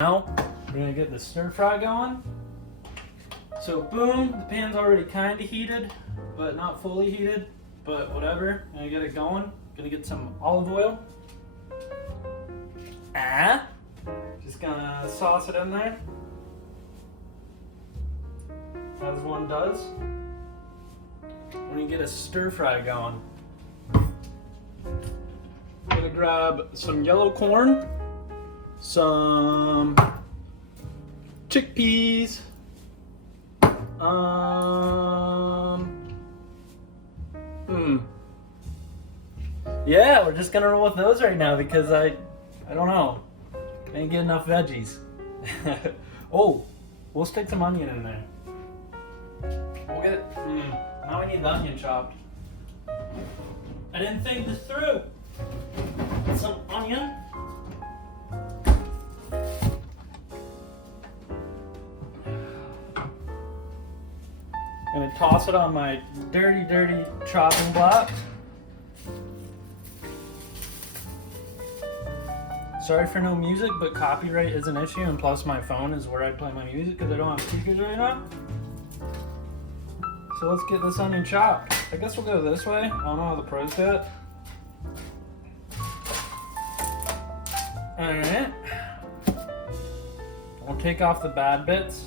Now we're gonna get the stir fry going. So boom, the pan's already kind of heated, but not fully heated, but whatever. Gonna get it going. Gonna get some olive oil. Just gonna sauce it in there, as one does. We're gonna get a stir fry going. Gonna grab some yellow corn, some chickpeas, yeah, we're just gonna roll with those right now because I don't know, I ain't get enough veggies. Oh, we'll stick some onion in there. We'll get it. Now we need the onion chopped. I didn't think this through. Some onion. Gonna toss it on my dirty chopping block. Sorry for no music, but copyright is an issue, and plus my phone is where I play my music because I don't have speakers right now. So let's get this onion chopped. I guess we'll go this way. I don't know how the pros do it. Alright. We'll take off the bad bits.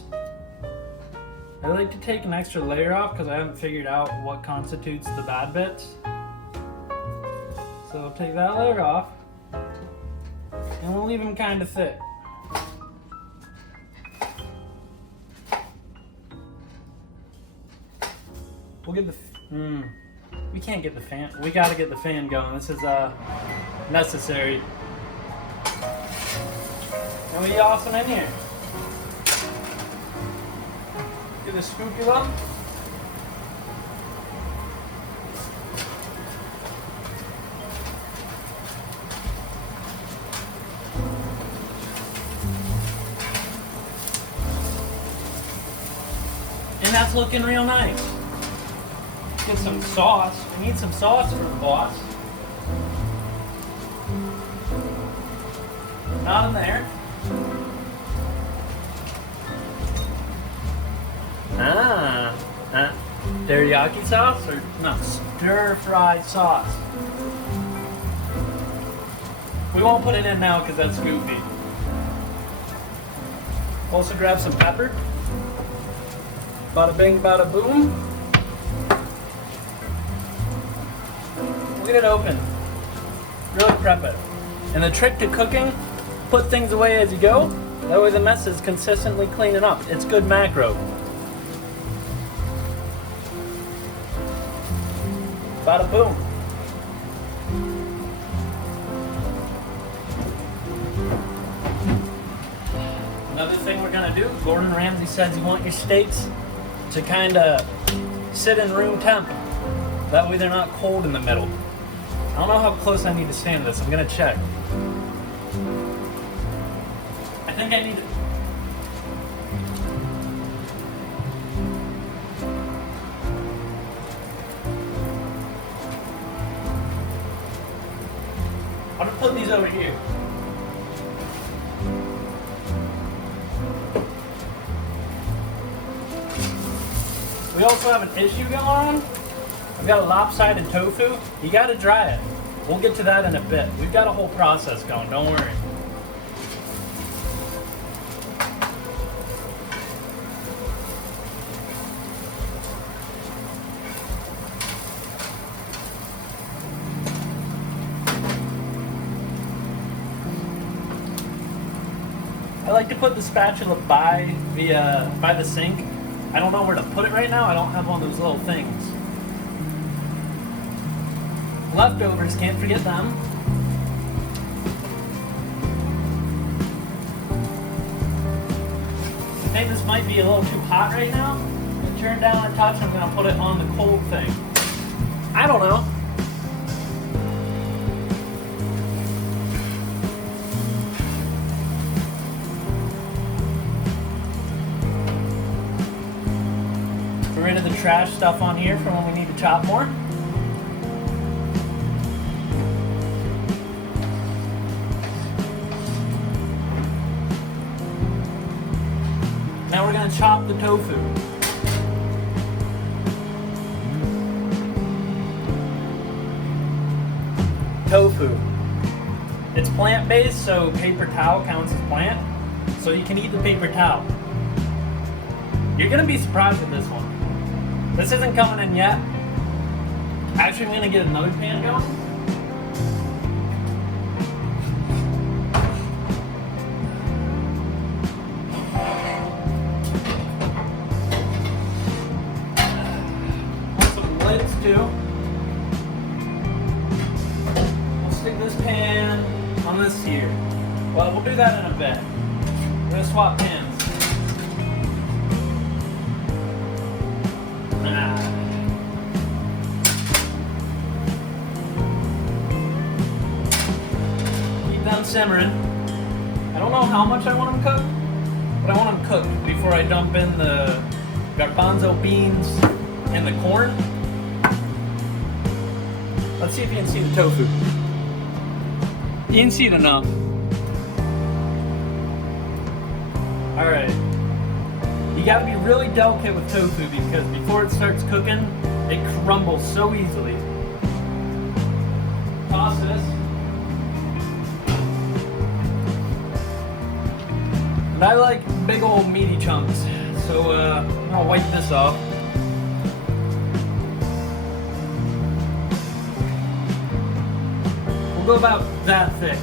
I like to take an extra layer off because I haven't figured out what constitutes the bad bits. So I'll take that layer off. And we'll leave them kind of thick. We'll get the... we can't get the fan. We gotta get the fan going. This is necessary. And we awesome in here. Get a spatula. And that's looking real nice. Get some sauce. We need some sauce for the boss. Not in there. Teriyaki sauce or no, stir fry sauce. We won't put it in now because that's goofy. Also grab some pepper. Bada bing, bada boom. We'll get it open. Really prep it. And the trick to cooking, put things away as you go. That way the mess is consistently cleaning up. It's good macro. Bada boom. Another thing we're gonna do, Gordon Ramsay says you want your steaks to kind of sit in room temp. That way they're not cold in the middle. I don't know how close I need to stand this. I'm gonna check. I think I need to... I'm gonna put these over here. We also have an issue going on. I've got a lopsided tofu. You gotta dry it. We'll get to that in a bit. We've got a whole process going, don't worry. I like to put the spatula by the sink. I don't know where to put it right now. I don't have one of those little things. Leftovers, can't forget them. I think this might be a little too hot right now. I'm turn down a touch. I'm gonna put it on the cold thing. I don't know. Get rid of the trash stuff on here for when we need to chop more. Now we're gonna chop the tofu. Tofu. It's plant-based, so paper towel counts as plant. So you can eat the paper towel. You're gonna be surprised with this one. This isn't coming in yet. Actually, I'm gonna get another pan going. Let's do. We'll stick this pan on this here. Well, we'll do that in a bit. We're gonna swap pans. Keep them simmering. I don't know how much I want them cooked, but I want them cooked before I dump in the garbanzo beans and the corn. Let's see if you can see the tofu. You can see it enough. Alright. You gotta be really delicate with tofu because before it starts cooking, it crumbles so easily. Toss this. And I like big old meaty chunks, so I'm gonna wipe this off. We'll go about that thick.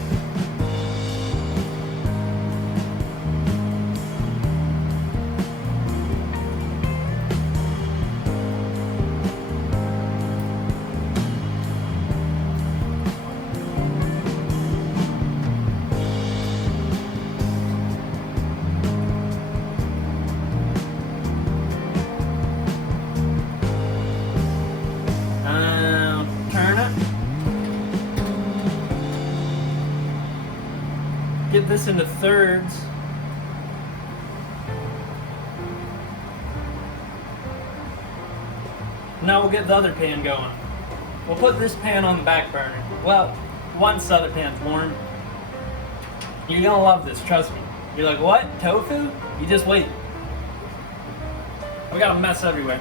Get this into thirds. Now we'll get the other pan going. We'll put this pan on the back burner. Well, once the other pan's warm. You're gonna love this, trust me. You're like, what? Tofu? You just wait. We got a mess everywhere.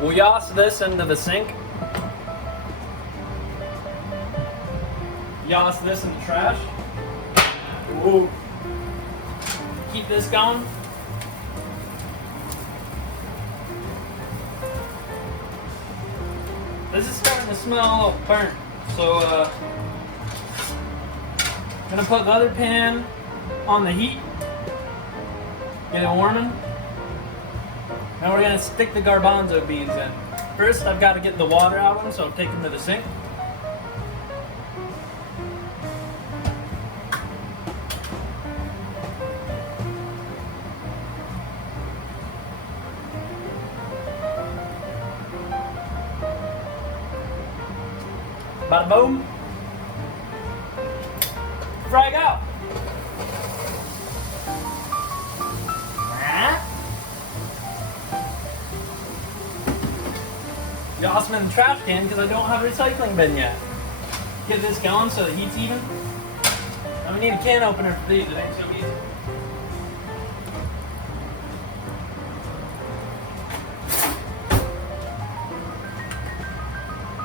We'll yas this into the sink. Yas this in the trash. Whoa. Keep this going. This is starting to smell a little burnt, so I'm gonna put the other pan on the heat. Get it warming. Now we're gonna stick the garbanzo beans in. First, I've got to get the water out of them, so I'll take them to the sink. Bada boom. Frag out. You awesome in the trash can because I don't have a recycling bin yet. Get this going so the heat's even. I'm gonna need a can opener for these. It ain't so easy.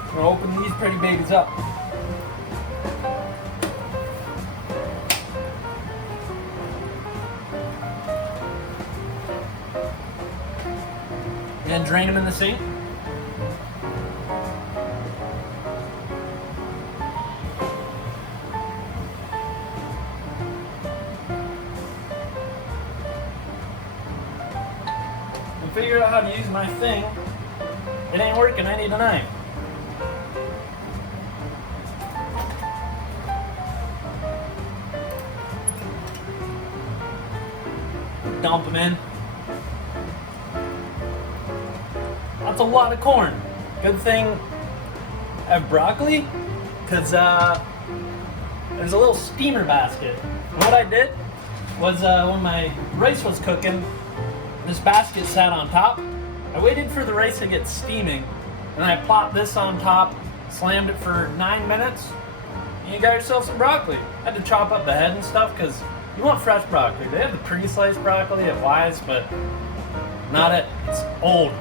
I'm gonna open these pretty babies up. And drain them in the sink. And figure out how to use my thing. It ain't working, I need a knife. Dump them in. That's a lot of corn. Good thing I have broccoli, because there's a little steamer basket. And what I did was when my rice was cooking, this basket sat on top. I waited for the rice to get steaming, and I plopped this on top, slammed it for 9 minutes, and you got yourself some broccoli. I had to chop up the head and stuff because You want fresh broccoli. They have the pre-sliced broccoli at Wise, but not at, it's old.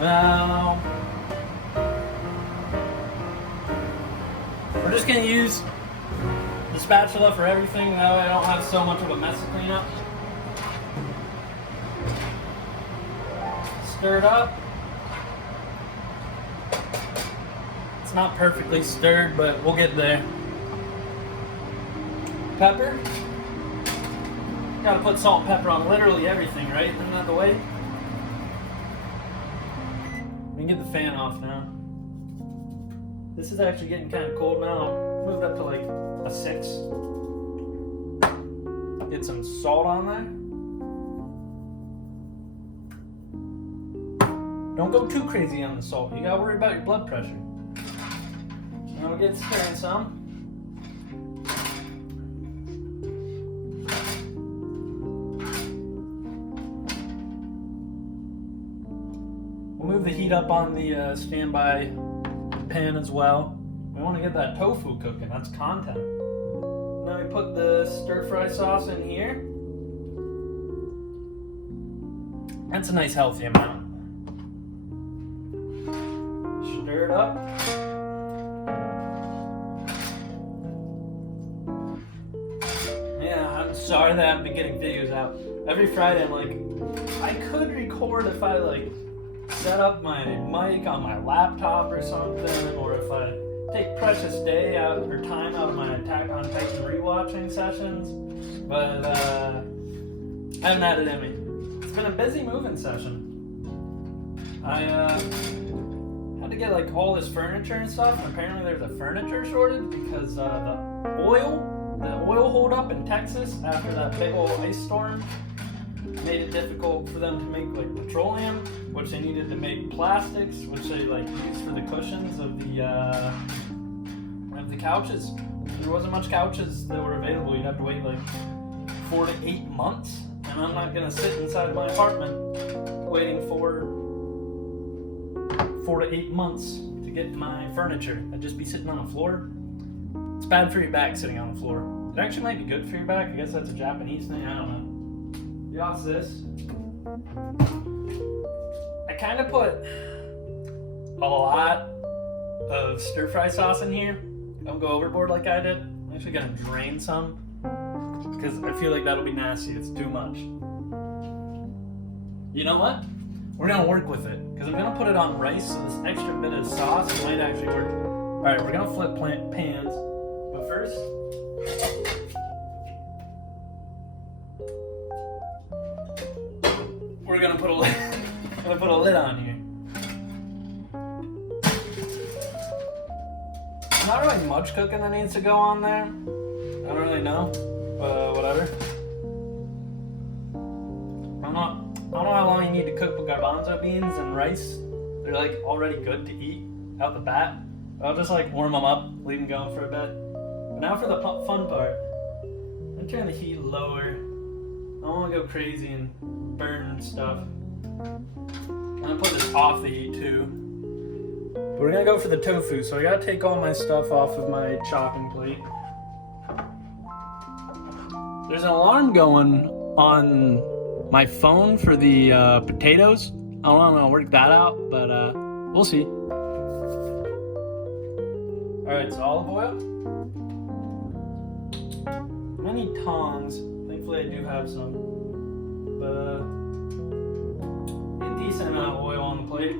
Now, we're just gonna use the spatula for everything. That way I don't have so much of a mess to clean up. Stir it up. It's not perfectly stirred, but we'll get there. Pepper. Gotta put salt and pepper on literally everything, right? Isn't that the way? We can get the fan off now. This is actually getting kind of cold now. I'll move it up to like a 6. Get some salt on there. Don't go too crazy on the salt. You gotta worry about your blood pressure. Now we'll get stirring some. We'll move the heat up on the standby pan as well. We want to get that tofu cooking. That's content. Now we put the stir-fry sauce in here. That's a nice healthy amount. Stir it up. Yeah, I'm sorry that I haven't been getting videos out. Every Friday I'm like, I could record if I like set up my mic on my laptop or something, or if I take precious day out or time out of my Attack on Titan rewatching sessions, but I haven't had it in me. It's been a busy moving session. I had to get like all this furniture and stuff, and apparently there's a furniture shortage because the oil holdup in Texas after that big old ice storm made it difficult for them to make like petroleum, which they needed to make plastics, which they like used for the cushions of the couches. There wasn't much couches that were available. You'd have to wait like 4 to 8 months, and I'm not gonna sit inside my apartment waiting for 4 to 8 months to get my furniture. I'd just be sitting on the floor. It's bad for your back sitting on the floor. It actually might be good for your back. I guess that's a Japanese thing. I don't know. Yas this. I kind of put a lot of stir-fry sauce in here. Don't go overboard like I did. I'm actually gonna drain some because I feel like that'll be nasty. It's too much. You know what? We're gonna work with it because I'm gonna put it on rice, so this extra bit of sauce might actually work. All right, we're gonna flip pans, but first. We're gonna put a lid on here. Not really much cooking that needs to go on there. I don't really know, but whatever. I don't know how long you need to cook with garbanzo beans and rice. They're like already good to eat out the bat. I'll just like warm them up, leave them going for a bit. But now for the fun part. I'm gonna turn the heat lower. I don't want to go crazy and burn stuff. I'm gonna put this off the heat too. But we're gonna go for the tofu, so I gotta take all my stuff off of my chopping plate. There's an alarm going on my phone for the potatoes. I don't know how I'm gonna work that out, but we'll see. Alright, so olive oil. I need tongs. Thankfully I do have some. But a decent amount of oil on the plate.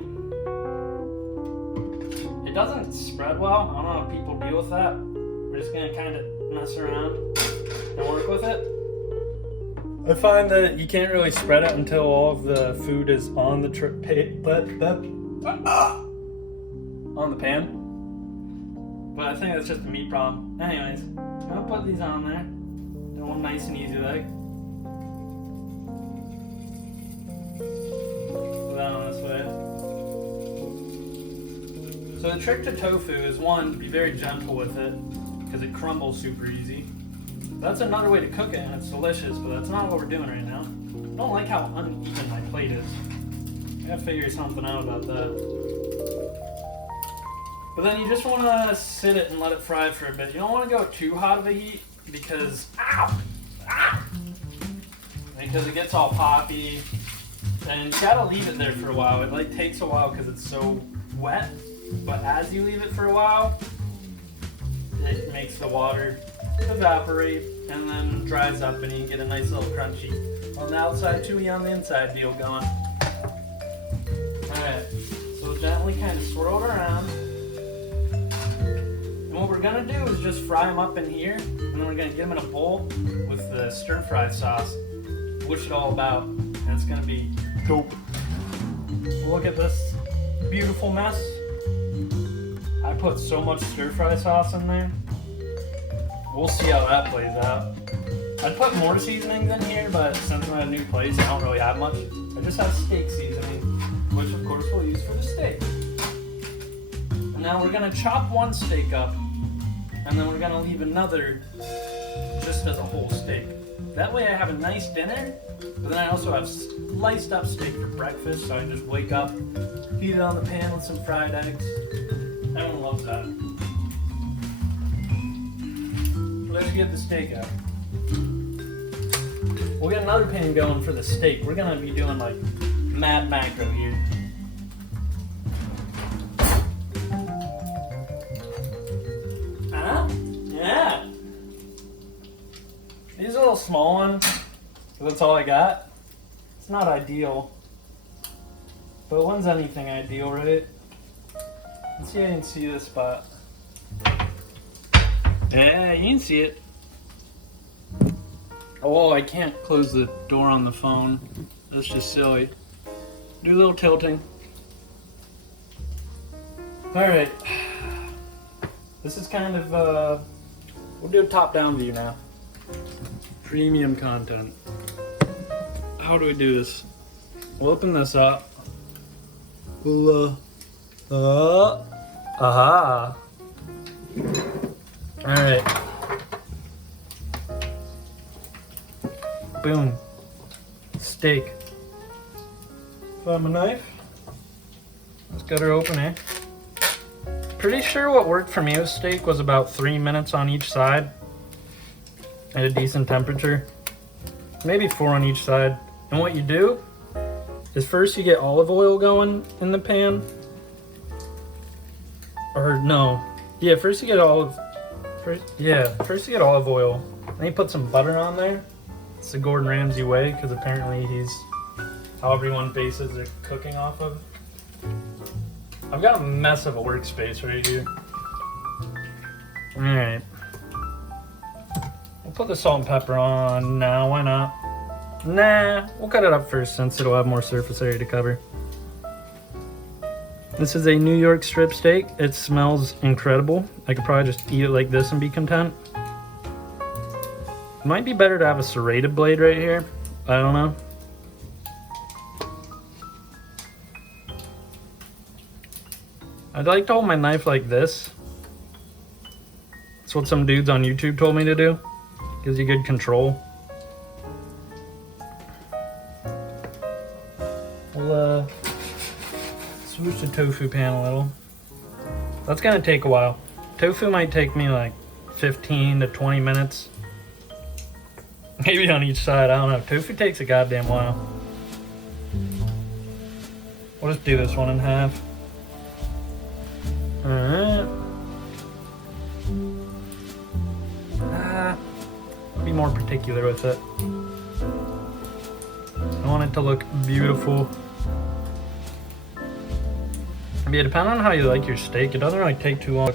It doesn't spread well. I don't know how people deal with that. We're just gonna kind of mess around and work with it. I find that you can't really spread it until all of the food is on the on the pan. But I think that's just a meat problem. Anyways, I'm gonna put these on there. They're all nice and easy like. Put that on this way. So the trick to tofu is one, to be very gentle with it, because it crumbles super easy. That's another way to cook it, and it's delicious, but that's not what we're doing right now. I don't like how uneven my plate is. I gotta figure something out about that. But then you just want to sit it and let it fry for a bit. You don't want to go too hot of a heat because, because it gets all poppy. And you gotta leave it there for a while. It like takes a while because it's so wet. But as you leave it for a while, it makes the water evaporate and then dries up and you get a nice little crunchy on the outside, chewy on the inside deal going. Alright, so gently kind of swirl it around. And what we're gonna do is just fry them up in here, and then we're gonna get them in a bowl with the stir fry sauce, which it's all about, and it's gonna be dope. Look at this beautiful mess. I put so much stir fry sauce in there. We'll see how that plays out. I'd put more seasonings in here, but since I'm at a new place, I don't really have much. I just have steak seasoning, which of course we'll use for the steak. And now we're gonna chop one steak up, and then we're gonna leave another just as a whole steak. That way I have a nice dinner, but then I also have sliced up steak for breakfast, so I just wake up, heat it on the pan with some fried eggs. Everyone loves that. Let's get the steak out. We'll get another pan going for the steak. We're gonna be doing like mad macro here. Yeah. These little small ones, that's all I got. It's not ideal. But when's anything ideal, right? Let's see if I can see this spot. Yeah, you can see it. Oh, I can't close the door on the phone. That's just silly. Do a little tilting. Alright. This is kind of, we'll do a top-down view now. Premium content. How do we do this? We'll open this up. We'll, aha. Alright. Boom. Steak. Found my knife. Let's get her open here. Pretty sure what worked for me with steak was about 3 minutes on each side at a decent temperature. Maybe 4 on each side. And what you do is first you get olive oil going in the pan. Or no. Yeah, first you get olive oil. Then you put some butter on there. It's the Gordon Ramsay way, because apparently he's how everyone bases their cooking off of. I've got a mess of a workspace right here. Alright. We'll put the salt and pepper on now, why not? Nah, we'll cut it up first since it'll have more surface area to cover. This is a New York strip steak. It smells incredible. I could probably just eat it like this and be content. Might be better to have a serrated blade right here. I don't know. I'd like to hold my knife like this. That's what some dudes on YouTube told me to do. Gives you good control. We'll switch the tofu pan a little. That's gonna take a while. Tofu might take me like 15 to 20 minutes. Maybe on each side, I don't know. Tofu takes a goddamn while. We'll just do this one in half. Alright. Be more particular with it. I want it to look beautiful. Yeah, depending on how you like your steak, it doesn't really take too long.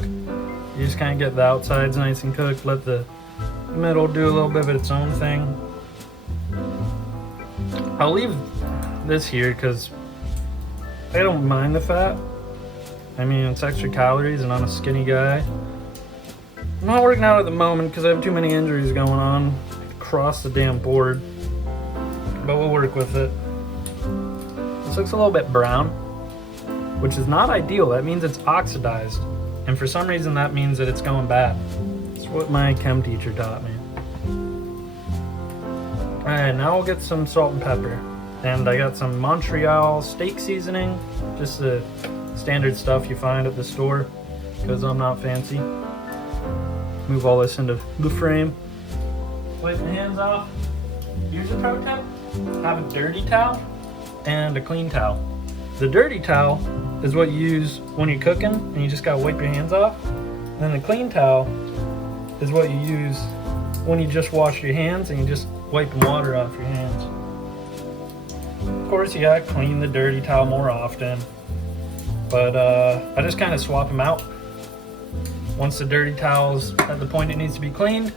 You just kind of get the outsides nice and cooked, let the middle do a little bit of its own thing. I'll leave this here because I don't mind the fat. I mean, it's extra calories and I'm a skinny guy. I'm not working out at the moment because I have too many injuries going on across the damn board. But we'll work with it. This looks a little bit brown, which is not ideal. That means it's oxidized. And for some reason that means that it's going bad. That's what my chem teacher taught me. Alright, now we'll get some salt and pepper. And I got some Montreal steak seasoning, just the standard stuff you find at the store. because I'm not fancy. Move all this into the frame. Wipe my hands off. Here's a pro tip. Have a dirty towel and a clean towel. The dirty towel is what you use when you're cooking and you just gotta wipe your hands off. And then the clean towel is what you use when you just wash your hands and you just wipe the water off your hands. Of course, you gotta clean the dirty towel more often, but I just kind of swap them out. Once the dirty towel's at the point it needs to be cleaned,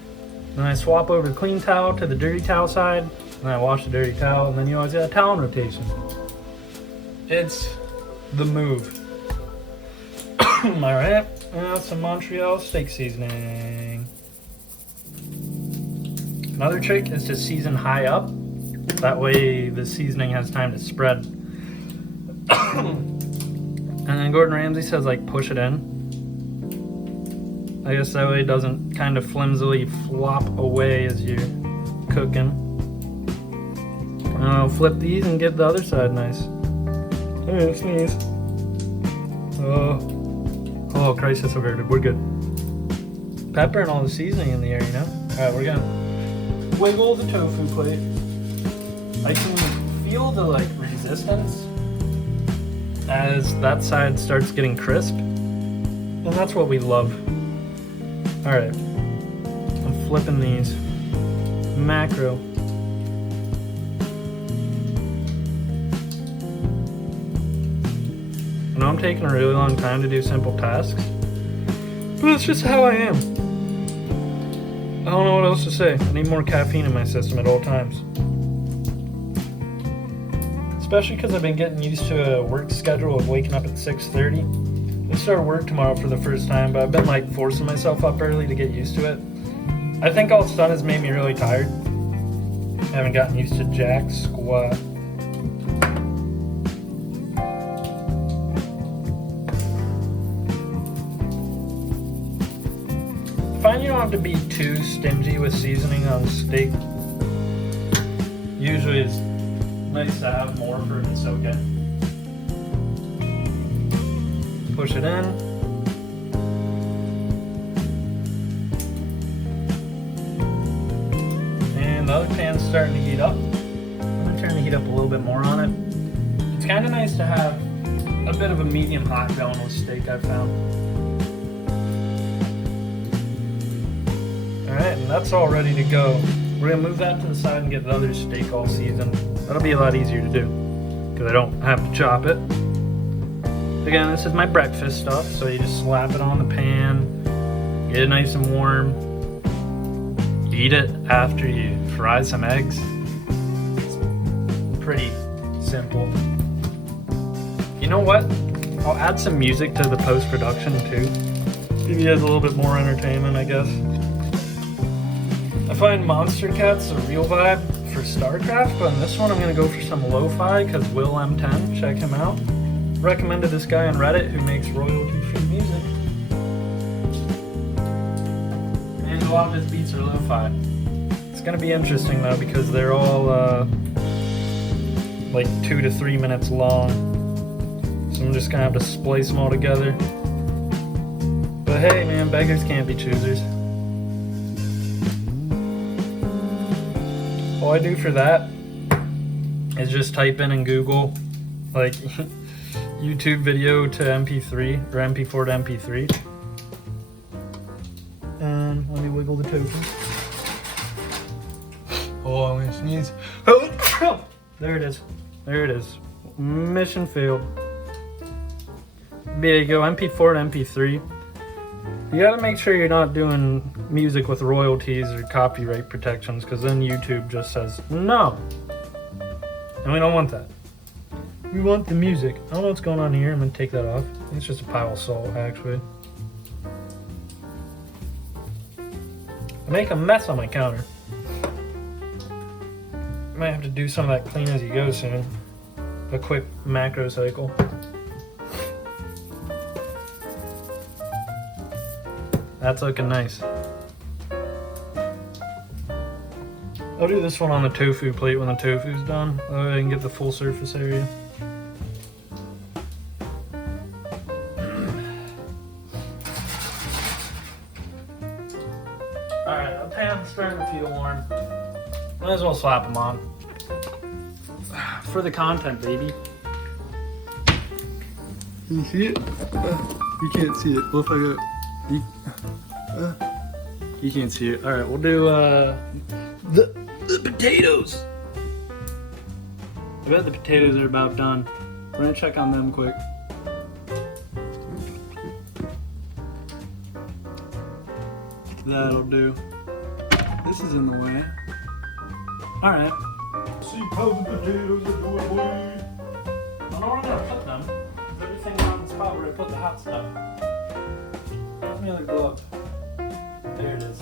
then I swap over the clean towel to the dirty towel side, and I wash the dirty towel, and then you always got a towel in rotation. It's the move. Alright, now some Montreal steak seasoning. Another trick is to season high up. That way the seasoning has time to spread. And then Gordon Ramsay says like push it in. I guess that way it doesn't kind of flimsily flop away as you're cooking. I'll flip these and get the other side nice. Oh, sneeze. Oh, crisis averted. We're good. Pepper and all the seasoning in the air, you know? Alright, we're gonna wiggle the tofu plate. I can feel the like resistance as that side starts getting crisp. And that's what we love. Alright. I'm flipping these. Macro. I know I'm taking a really long time to do simple tasks, but it's just how I am. I don't know what else to say. I need more caffeine in my system at all times. Especially because I've been getting used to a work schedule of waking up at 6:30. I start work tomorrow for the first time, but I've been like forcing myself up early to get used to it. I think all it's done is made me really tired. I haven't gotten used to jack squat. I find you don't have to be too stingy with seasoning on steak. Usually it's nice to have more for it to soak in. Push it in. And the other pan's starting to heat up. I'm going to turn the heat up a little bit more on it. It's kind of nice to have a bit of a medium hot going with steak, I've found. Alright, and that's all ready to go. We're going to move that to the side and get the other steak all seasoned. That'll be a lot easier to do because I don't have to chop it. Again, this is my breakfast stuff, so you just slap it on the pan, get it nice and warm, eat it after you fry some eggs. It's pretty simple. You know what? I'll add some music to the post-production too. Give you guys a little bit more entertainment, I guess. I find Monster Cat's a real vibe for StarCraft, but in this one I'm going to go for some lo-fi because Will M10, check him out. Recommended this guy on Reddit who makes royalty-free music. And a lot of his beats are lo-fi. It's going to be interesting though because they're all like 2 to 3 minutes long. So I'm just going to have to splice them all together. But hey man, beggars can't be choosers. All I do for that is just type in Google like YouTube video to MP3 or MP4 to MP3. And let me wiggle the tofu. Oh, I'm gonna sneeze. Oh, there it is. There it is. Mission failed. There you go, MP4 to MP3. You gotta make sure you're not doing music with royalties or copyright protections because then YouTube just says no. And we don't want that. We want the music. I don't know what's going on here. I'm gonna take that off. I think it's just a pile of salt, actually. I make a mess on my counter. I might have to do some of that clean as you go soon. A quick macro cycle. That's looking nice. I'll do this one on the tofu plate when the tofu's done. I can get the full surface area. Alright, the pan's starting to feel warm. Might as well slap them on. For the content, baby. Can you see it? You can't see it. What if I go? You can't see it. Alright, we'll do the potatoes. I bet the potatoes are about done. We're gonna check on them quick. That'll do. This is in the way. Alright. See how the potatoes are doing, boy. I don't know where I'm gonna put them. Everything's on the spot where I put the hot stuff. Give me the glove. There it is.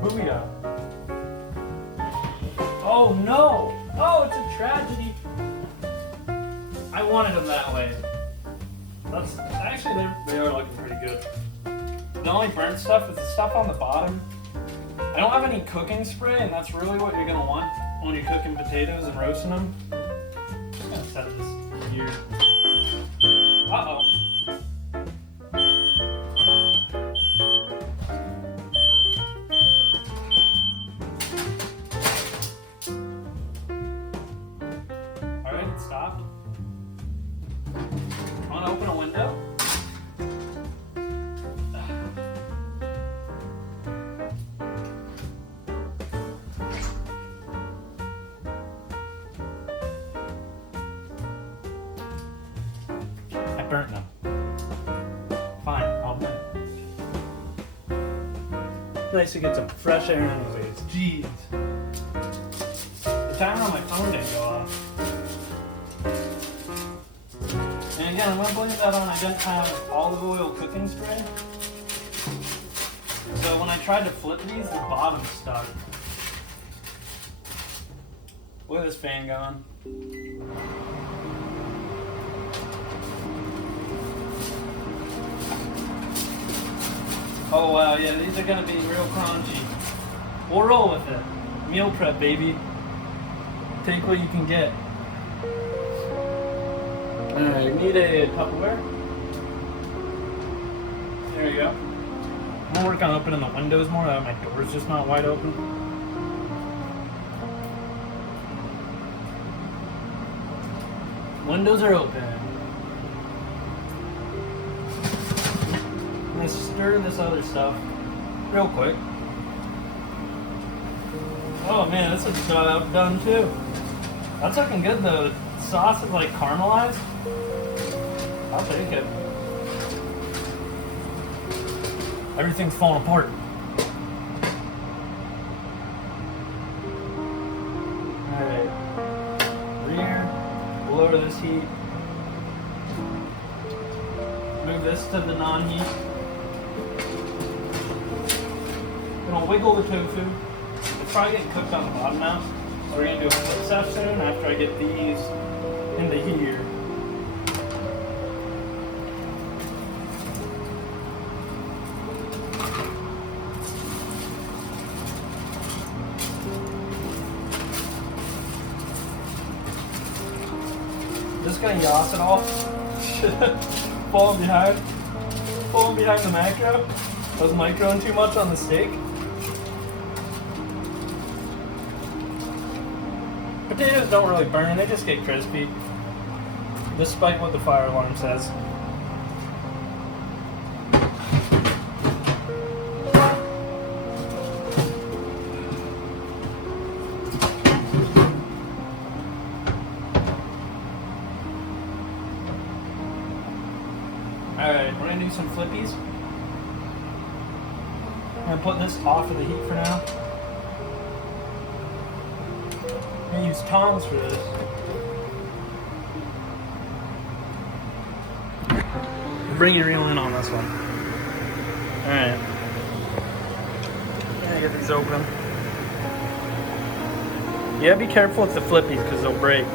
Booyah. Oh no! Oh, it's a tragedy. I wanted them that way. That's actually they are looking pretty good. The only burnt stuff is the stuff on the bottom. I don't have any cooking spray, and that's really what you're gonna want when you're cooking potatoes and roasting them. I'm just gonna set this here. Uh-oh. Alright, it stopped. Want to open a window? I burnt them. Fine, I'll admit it. Nice to get some fresh air anyways. Jeez. The timer on my phone didn't go off. And again, I'm going to blame that on I didn't have olive oil cooking spray. So when I tried to flip these, the bottom stuck. Look at this fan going. Oh wow, yeah, these are going to be real crunchy. We'll roll with it. Meal prep, baby. Take what you can get. Alright, need a Tupperware. There you go. I'm gonna work on opening the windows more, that my door's just not wide open. Windows are open. I'm gonna stir this other stuff real quick. Oh man, this is done too. That's looking good though. The sauce is like caramelized. I'll take it. Everything's falling apart. Alright. Rear. Lower this heat. Move this to the non-heat. Gonna wiggle the tofu. It's probably getting cooked on the bottom now. So we're gonna do a flip step soon after I get these into here. Just gonna yas it all. Falling behind the macro. I was microing too much on the steak. Potatoes don't really burn, they just get crispy. Despite what the fire alarm says. Alright, we're gonna do some flippies. I'm gonna put this off of the heat for now. I'm gonna use tongs for this. Bring your reel in on this one. Alright. Gonna get these open. Yeah, be careful with the flippies because they'll break.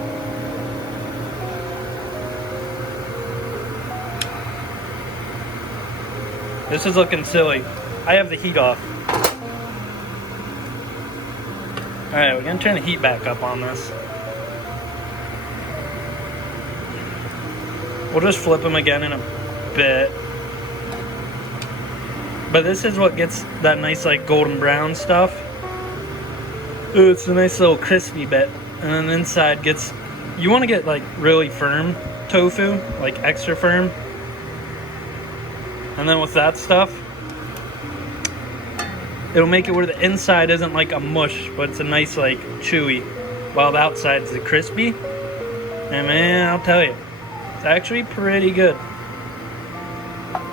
This is looking silly. I have the heat off. Alright, we're gonna turn the heat back up on this. We'll just flip them again in a bit. But this is what gets that nice like golden brown stuff. Ooh, it's a nice little crispy bit. And then the inside gets, you want to get like really firm tofu, like extra firm. And then with that stuff, it'll make it where the inside isn't like a mush, but it's a nice like chewy, while the outside is crispy. And man, I'll tell you, it's actually pretty good.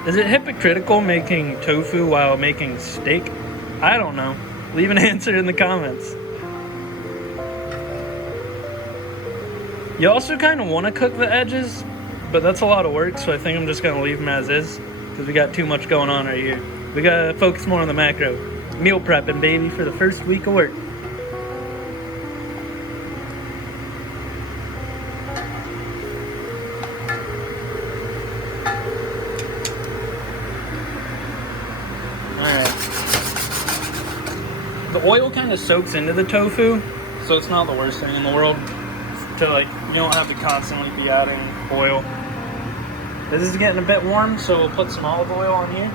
Is it hypocritical making tofu while making steak? I don't know. Leave an answer in the comments. You also kind of want to cook the edges, but that's a lot of work, so I think I'm just going to leave them as is, because we got too much going on right here. We got to focus more on the macro. Meal prepping, baby, for the first week of work. Alright. The oil kind of soaks into the tofu, so it's not the worst thing in the world. To like, you don't have to constantly be adding oil. This is getting a bit warm, so we'll put some olive oil on here.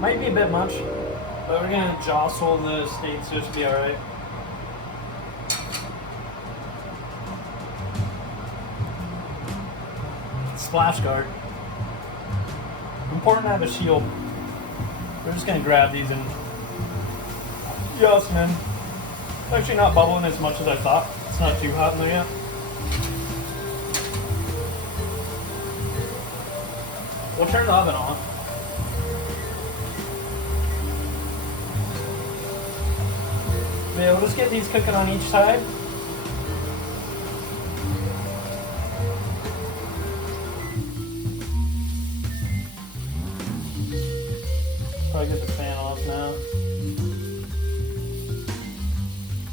Might be a bit much, but we're gonna jostle the steak so it should be alright. Splash guard. Important to have a shield. We're just gonna grab these and yes, man. It's actually not bubbling as much as I thought. It's not too hot in there yet. We'll turn the oven on. Yeah, we'll just get these cooking on each side. Probably get the fan off now.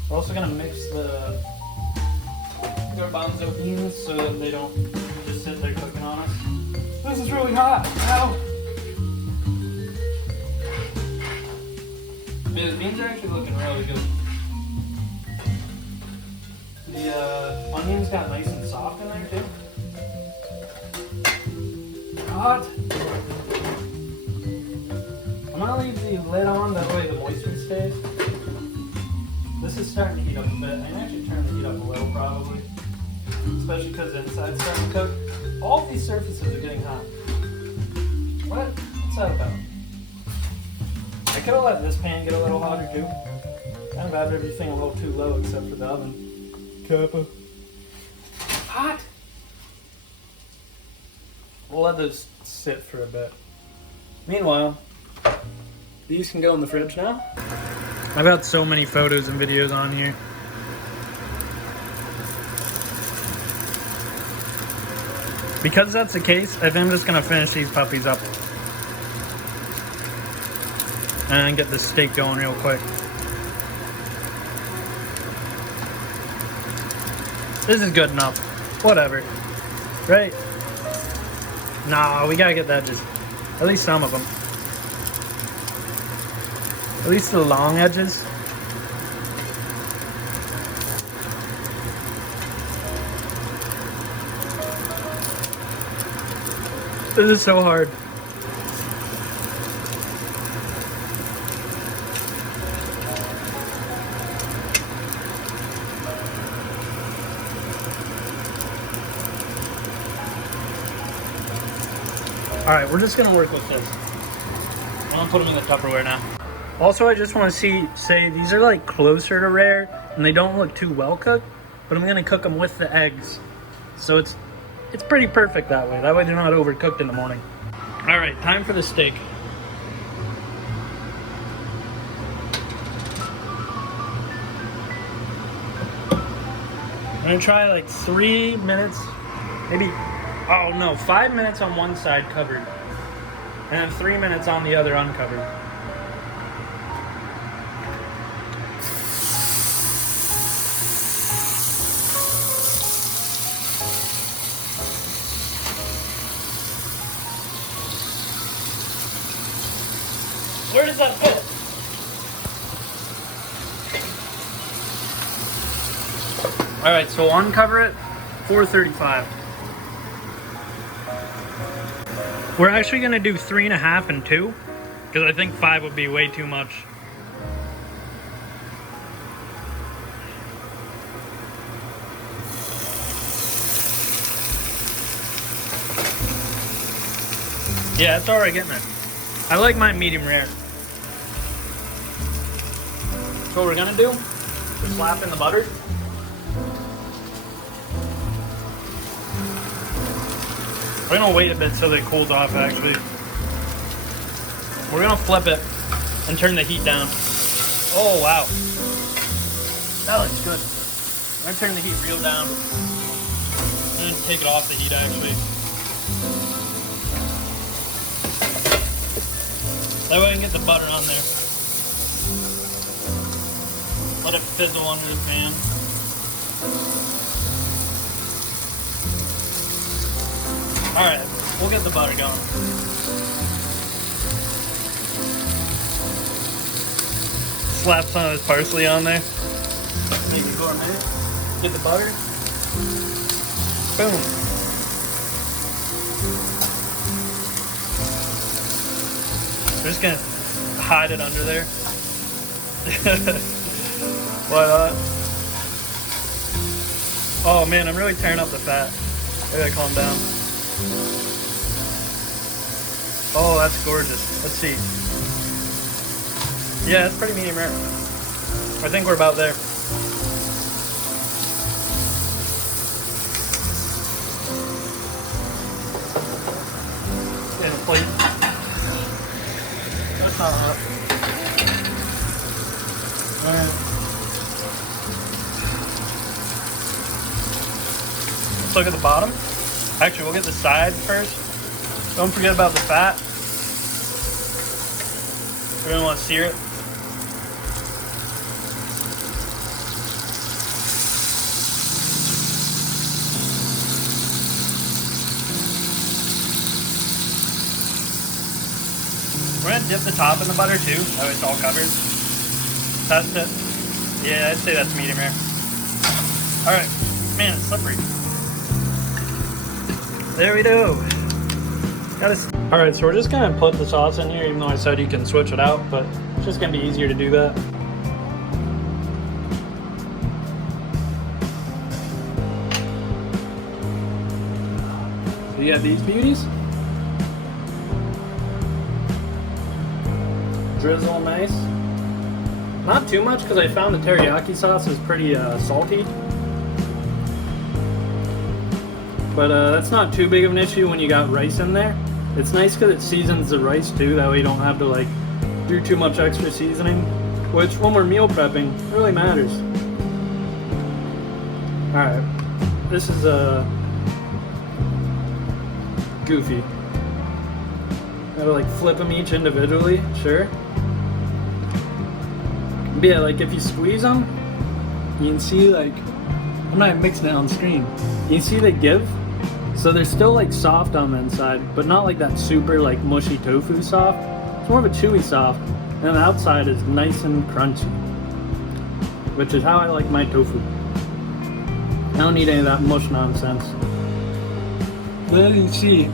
We're also gonna mix the garbanzo beans so that they don't just sit there cooking on us. This is really hot. Ow! Yeah, the beans are actually looking really good. The onions got nice and soft in there too. Hot. I'm gonna leave the lid on, that way the moisture stays. This is starting to heat up a bit. I can actually turn the heat up a little probably. Especially because the inside's starting to cook. All of these surfaces are getting hot. What's that about? I could have let this pan get a little hotter too. Kind of have everything a little too low except for the oven. Kappa. Hot! We'll let those sit for a bit. Meanwhile, these can go in the fridge now. I've got so many photos and videos on here. Because that's the case, I think I'm just gonna finish these puppies up. And get the steak going real quick. This is good enough. Whatever. Right? Nah, we gotta get the edges. At least some of them. At least the long edges. This is so hard. Alright, we're just gonna work with this. I'm gonna put them in the Tupperware now. Also, I just want to say these are like closer to rare and they don't look too well cooked, but I'm gonna cook them with the eggs. So it's pretty perfect that way. That way they're not overcooked in the morning. Alright, time for the steak. I'm gonna try like 3 minutes, maybe, oh no, 5 minutes on one side covered, and then 3 minutes on the other uncovered. Where does that fit? All right, so uncover it, 435. We're actually gonna do 3.5 and 2, because I think 5 would be way too much. Yeah, it's alright getting there. I like mine medium rare. So what we're gonna do, we're slapping the butter. We're gonna wait a bit so they cools off actually. We're gonna flip it and turn the heat down. Oh wow. That looks good. I'm gonna turn the heat real down. And then take it off the heat actually. That way I can get the butter on there. Let it fizzle under the pan. Alright, we'll get the butter going. Slap some of this parsley on there. Maybe go a minute. Get the butter. Boom. We're just gonna hide it under there. Why not? Oh man, I'm really tearing up the fat. I gotta calm down. Oh, that's gorgeous. Let's see. Yeah, it's pretty medium rare. I think we're about there. And a plate. That's not enough. Alright. Let's look at the bottom. Actually, we'll get the side first. Don't forget about the fat. We're gonna want to sear it. We're gonna dip the top in the butter too, that way it's all covered. Test it. Yeah, I'd say that's medium rare. Alright, man, it's slippery. There we go. Alright, so we're just gonna put the sauce in here, even though I said you can switch it out, but it's just gonna be easier to do that. So you have these beauties. Drizzle nice. Not too much, because I found the teriyaki sauce is pretty salty. But that's not too big of an issue when you got rice in there. It's nice because it seasons the rice too, that way you don't have to like do too much extra seasoning, which when we're meal prepping really matters. Alright, this is goofy. Gotta like flip them each individually, sure. But yeah, like if you squeeze them, you can see like, I'm not mixing it on screen. You can see they give. So they're still like soft on the inside, but not like that super like mushy tofu soft. It's more of a chewy soft, and the outside is nice and crunchy, which is how I like my tofu. I don't need any of that mush nonsense. There you see,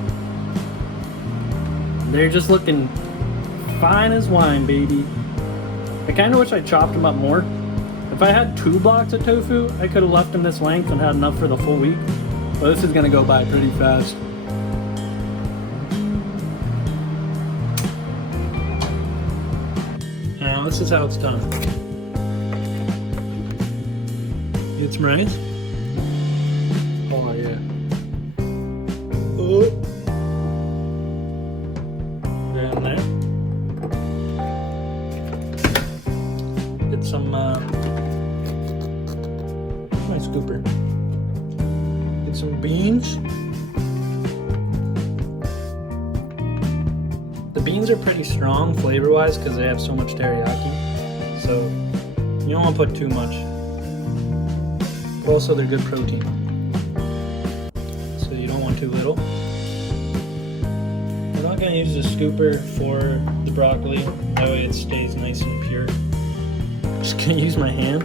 they're just looking fine as wine, baby. I kind of wish I chopped them up more. If I had 2 blocks of tofu, I could have left them this length and had enough for the full week. But this is gonna go by pretty fast. Now this is how it's done. Get some rice. Oh yeah. Oh. Down there. Get some my scooper. Some beans. The beans are pretty strong flavor wise because they have so much teriyaki, so you don't want to put too much, but also they're good protein, so you don't want too little. We're not going to use the scooper for the broccoli. That way it stays nice and pure. Just gonna use my hand.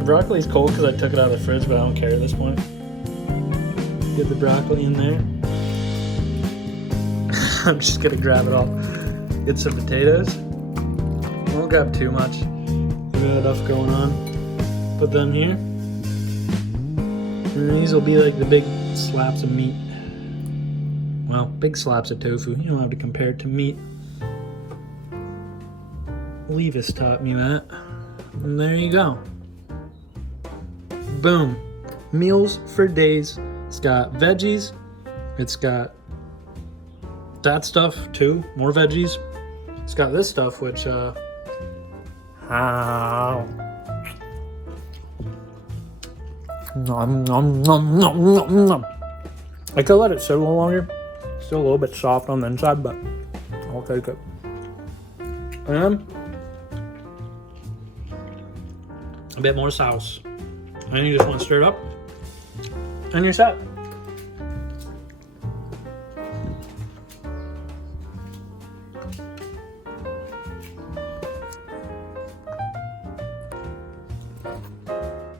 The broccoli's cold because I took it out of the fridge, but I don't care at this point. Get the broccoli in there. I'm just gonna grab it all. Get some potatoes. Won't grab too much. We got enough going on. Put them here. And these will be like the big slabs of meat. Well, big slabs of tofu. You don't have to compare it to meat. Levis taught me that. And there you go. Boom. Meals for days. It's got veggies. It's got that stuff too. More veggies. It's got this stuff, which nom, nom, nom, nom, nom, nom. I could let it sit a little longer. Still a little bit soft on the inside, but I'll take it. And a bit more sauce. And you just want to stir it up. And you're set.